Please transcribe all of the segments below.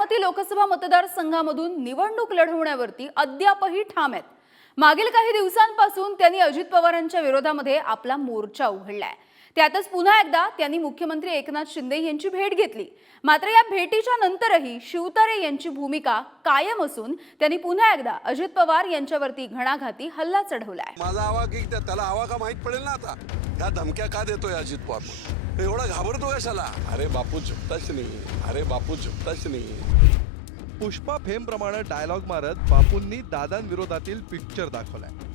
बारामती लोकसभा मतदारसंघामधून निवडणूक लढवण्यावरती अद्यापही ठाम आहेत. मागील काही दिवसांपासून त्यांनी अजित पवारांच्या विरोधामध्ये आपला मोर्चा उघडलाय. त्यातच पुन्हा एकदा त्यांनी मुख्यमंत्री एकनाथ शिंदे यांची भेट घेतली. मात्र या भेटीच्या नंतरही शिवतारे यांची भूमिका कायम असून त्यांनी पुन्हा एकदा अजित पवार यांच्यावरती घणाघाती हल्ला चढवलाय. माझा आवा की त्या- त्याला आवा का माहीत पडेल ना आता? ह्या धमक्या का देतोय अजित पवार? एवढा घाबरतो कशाला? अरे बापू झुकताच नाही. अरे बापू झुकताच नाही. पुष्पा फेमप्रमाणे डायलॉग मारत बापूंनी दादांविरोधातील पिक्चर दाखवलाय.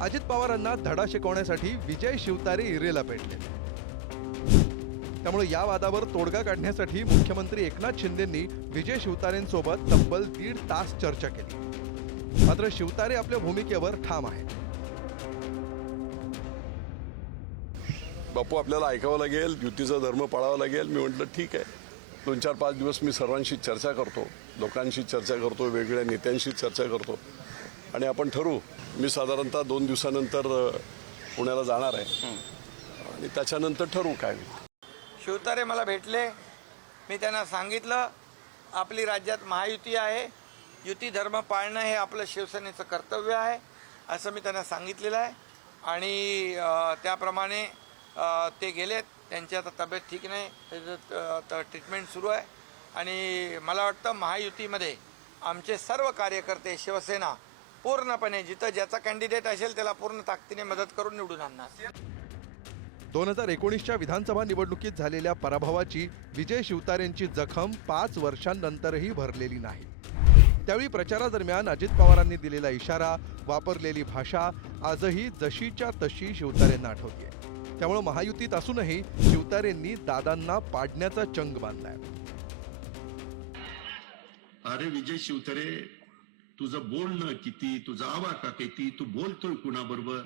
अजित पवारांना धडा शिकवण्यासाठी विजय शिवतारे इरेला पेटले. त्यामुळे या वादावर तोडगा काढण्यासाठी मुख्यमंत्री एकनाथ शिंदेंनी विजय शिवतारेंसोबत तब्बल दीड तास चर्चा केली. मात्र शिवतारे आपल्या भूमिकेवर ठाम आहेत. बापू आपल्याला ऐकावं लागेल युतीचा धर्म पाळावा लागेल. मी म्हटलं ठीक आहे. दोन चार पाच दिवस मी सर्वांशी चर्चा करतो लोकांशी चर्चा करतो वेगवेगळ्या नेत्यांशी चर्चा करतो. आणि आपण ठरवू मी साधारणतः दोन दिवसानंतर पुण्याला जाणार आहे. आणि त्याच्यानंतर ठरवू काय. शिवतारे मला भेटले. मी त्यांना सांगितलं आपली राज्यात महायुती आहे. युती धर्म पाळणं हे आपलं शिवसेनेचं कर्तव्य आहे असं मी त्यांना सांगितलेलं आहे. आणि त्याप्रमाणे ते गेलेत. त्यांची आता तब्येत ठीक नाही. त्याचं ट्रीटमेंट सुरू आहे. आणि मला वाटतं महायुतीमध्ये आमचे सर्व कार्यकर्ते शिवसेना पूर्णपणे जिथं ज्याचा कॅन्डिडेट असेल त्याला पूर्ण ताकदीने मदत करून निवडून आणणार. दोन हजार एकोणीसच्या विधानसभा निवडणुकीत झालेल्या पराभवाची विजय शिवतारेंची जखम पाच वर्षांनंतरही भरलेली नाही. त्यावेळी प्रचारादरम्यान अजित पवारांनी दिलेला इशारा वापरलेली भाषा आजही जशीच्या तशी शिवतारेंना आठवते त्यामुळे महायुतीत असूनही शिवतारेंनी दादांना पाडण्याचा चंग बांधलाय. अरे विजय शिवतरे तुझं बोलणं किती तुझा आवाका किती तू बोलतोय कुणाबरोबर?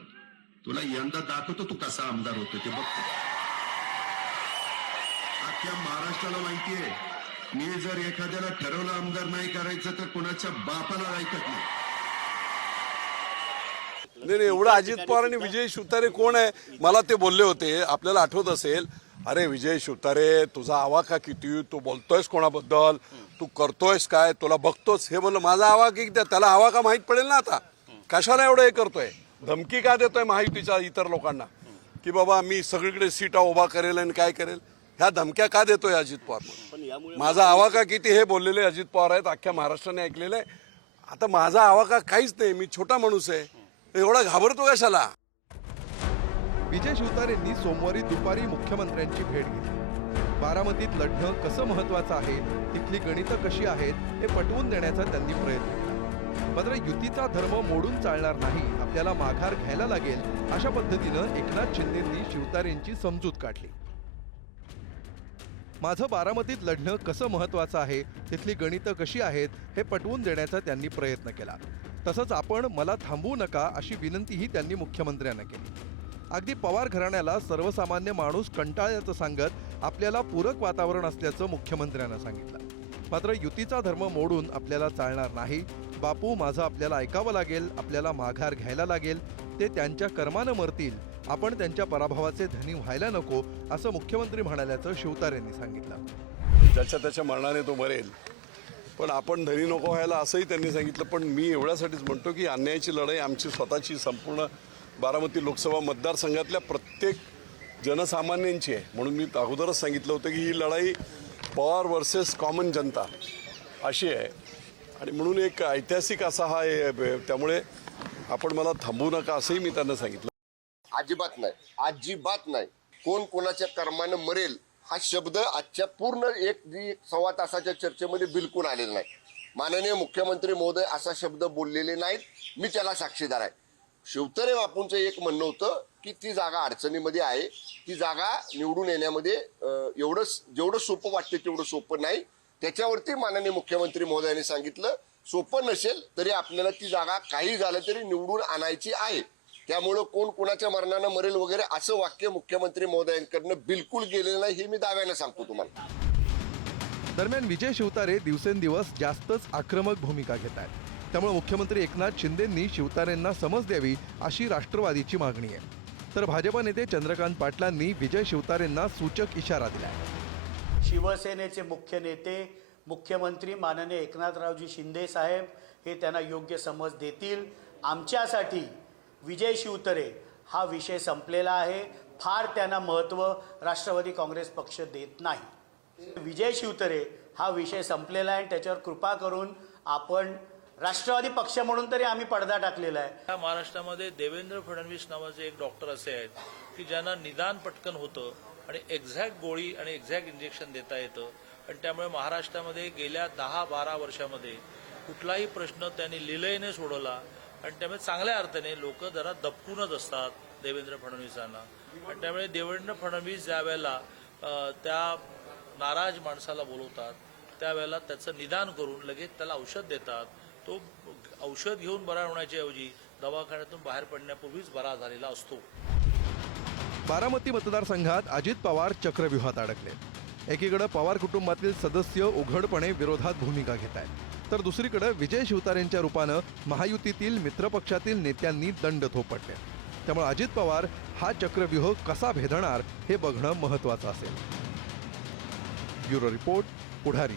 तुला यंदा दाखवतो तू कसा आमदार होतो ते बघतो अख्ख्या महाराष्ट्राला माहितीये मी जर एखाद्याला ठरवलं आमदार नाही करायचं तर कुणाच्या बापाला ऐकत नाही. नाही नाही एवढं अजित पवार आणि विजय शिवतारे कोण आहे? मला ते बोलले होते आपल्याला आठवत असेल अरे विजय शिवतारे तुझा आवा का किती? तू बोलतोयस कोणाबद्दल? तू करतोयस काय? तुला बघतोस? हे बोललं माझा आवा की त्या- त्याला आवा का माहीत पडेल ना आता. कशाला एवढं हे करतोय? धमकी का देतोय महायुतीच्या इतर लोकांना? की बाबा मी सगळीकडे सीटा उभा करेल आणि काय करेल? ह्या धमक्या का देतोय अजित पवार? माझा आवा का किती? हे बोललेले अजित पवार आहेत अख्ख्या महाराष्ट्राने ऐकलेलं आहे आता माझा आवा का काहीच नाही मी छोटा माणूस आहे. एवढा घाबरतो कशाला? विजय शिवतारेंनी सोमवारी दुपारी मुख्यमंत्र्यांची भेट घेतली. बारामतीत लढणं कसं महत्वाचं आहे तिथली गणितं कशी आहेत हे पटवून देण्याचा त्यांनी प्रयत्न केला. मात्र युतीचा धर्म मोडून चालणार नाही आपल्याला माघार घ्यायला लागेल अशा पद्धतीनं एकनाथ शिंदेंनी शिवतारेंची समजूत काढली. माझं बारामतीत लढणं कसं महत्वाचं आहे तिथली गणितं कशी आहेत हे पटवून देण्याचा त्यांनी प्रयत्न केला. तसंच आपण मला थांबवू नका अशी विनंतीही त्यांनी मुख्यमंत्र्यांना केली. अगदी पवार घराण्याला सर्वसामान्य माणूस कंटाळल्याचं सांगत आपल्याला पूरक वातावरण असल्याचं मुख्यमंत्र्यांना सांगितलं. मात्र युतीचा धर्म मोडून आपल्याला चालणार नाही. बापू माझं आपल्याला ऐकावं लागेल आपल्याला माघार घ्यायला लागेल. ते त्यांच्या कर्मानं मरतील. आपण त्यांच्या पराभवाचे धनी व्हायला नको असं मुख्यमंत्री म्हणाल्याचं शिवतार यांनी सांगितलं. ज्याच्या त्याच्या मरणाने तो मरेल. पण आपण धनी नको व्हायला असंही त्यांनी सांगितलं. पण मी एवढ्यासाठीच म्हणतो की अन्यायाची लढाई आमची स्वतःची संपूर्ण बारामती लोकसभा मतदारसंघातल्या प्रत्येक जनसामान्यांची आहे. म्हणून मी अगोदरच सांगितलं होतं की ही लढाई पॉवर वर्सेस कॉमन जनता अशी आहे. आणि म्हणून एक ऐतिहासिक असा हा त्यामुळे आपण मला थांबू नका असंही मी त्यांना सांगितलं. अजिबात नाही. अजिबात नाही. कोण कोणाच्या कर्मानं मरेल हा शब्द आजच्या पूर्ण एक जी सव्वा तासाच्या चर्चेमध्ये बिलकुल आलेला नाही. माननीय मुख्यमंत्री महोदय असा शब्द बोललेले नाहीत. मी त्याला साक्षीदार आहे. शिवतरे बापूंचं एक म्हणणं होतं की ती जागा अडचणीमध्ये आहे. ती जागा निवडून येण्यामध्ये एवढं जेवढं सोपं वाटते तेवढं सोपं नाही. त्याच्यावरती माननीय मुख्यमंत्री महोदयांनी सांगितलं सोपं नसेल तरी आपल्याला ती जागा काही झालं तरी निवडून आणायची आहे. त्यामुळं कोण कोणाच्या मरणानं मरेल वगैरे असं वाक्य मुख्यमंत्री महोदयांकडनं बिलकुल गेलेलं नाही हे मी दाव्यानं सांगतो तुम्हाला. दरम्यान विजय शिवतारे दिवसेंदिवस जास्तच आक्रमक भूमिका घेत आहेत त्यामुळे मुख्यमंत्री एकनाथ शिंदेंनी शिवतारेंना समज द्यावी अशी राष्ट्रवादीची मागणी आहे. तर भाजपा नेते चंद्रकांत पाटलांनी विजय शिवतारेंना सूचक इशारा दिला शिवसेनेचे मुख्य नेते मुख्यमंत्री माननीय एकनाथरावजी शिंदे साहेब हे त्यांना योग्य समज देतील. आमच्यासाठी विजय शिवतरे हा विषय संपलेला आहे. फार त्यांना महत्त्व राष्ट्रवादी काँग्रेस पक्ष देत नाही. विजय शिवतरे हा विषय संपलेला आहे आणि त्याच्यावर कृपा करून आपण राष्ट्रवादी पक्ष म्हणून तरी आम्ही पडदा टाकलेला आहे. महाराष्ट्रामध्ये देवेंद्र फडणवीस नावाचे एक डॉक्टर असे आहेत की ज्यांना निदान पटकन होतं आणि एक्झॅक्ट गोळी आणि एक्झॅक्ट इंजेक्शन देता येतं. आणि त्यामुळे महाराष्ट्रामध्ये गेल्या दहा बारा वर्षामध्ये कुठलाही प्रश्न त्यांनी लिलयने सोडवला आणि त्यामुळे चांगल्या अर्थाने लोक जरा दपकूनच असतात देवेंद्र फडणवीसांना. आणि त्यामुळे देवेंद्र फडणवीस ज्या वेळेला त्या नाराज माणसाला बोलवतात त्यावेळेला त्याचं निदान करून लगेच त्याला औषध देतात. तो औषध घेऊन बरा होण्याच्या ऐवजी दवाखान्यातून बाहेर पडण्यापूर्वीच बरा झालेला असतो. बारामती मतदारसंघात अजित पवार चक्रव्यूहात अडकले. एकीकडे पवार कुटुंबातील सदस्य उघडपणे विरोधात भूमिका घेत आहेत तर दुसरीकडे विजय शिवतारेंच्या रूपानं महायुतीतील मित्रपक्षातील नेत्यांनी दंड थोपटले. त्यामुळे अजित पवार हा चक्रव्यूह कसा भेदणार हे बघणं महत्वाचं असेल. Bureau report Pudhari.